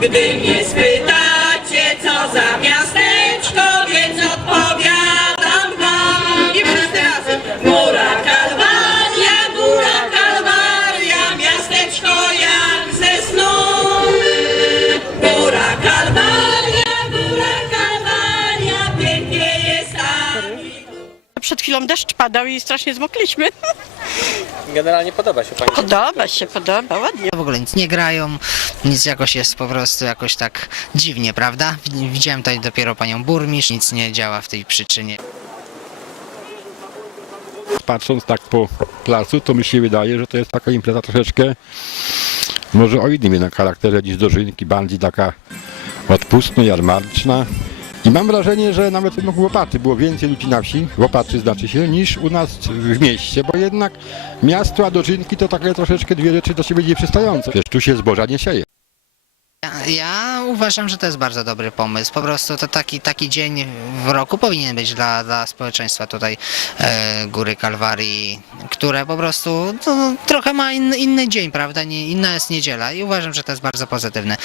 Gdy mnie spytacie, co za miasteczko, Przed chwilą deszcz padał i strasznie zmokliśmy. Generalnie podoba się Pani. Podoba się, podoba, ładnie. W ogóle nic nie grają, nic jakoś jest po prostu jakoś tak dziwnie, prawda? Wid- Widziałem tutaj dopiero panią burmistrz, nic nie działa w tej przyczynie. patrząc tak po placu, to mi się wydaje, że to jest taka impreza troszeczkę może o innym jednak charakterze niż dożynki, bardziej taka odpustno, jarmarczna. I mam wrażenie, że nawet no, w Łopaty było więcej ludzi na wsi, Łopaty znaczy się, niż u nas w mieście, bo jednak miasto a dożynki to takie troszeczkę dwie rzeczy do siebie nieprzystające. Przecież tu się zboża nie sieje. Ja, ja uważam, że to jest bardzo dobry pomysł. Po prostu to taki, taki dzień w roku powinien być dla, dla społeczeństwa tutaj e, Góry Kalwarii, które po prostu to, trochę ma inny, inny dzień, prawda? Nie, inna jest niedziela i uważam, że to jest bardzo pozytywne.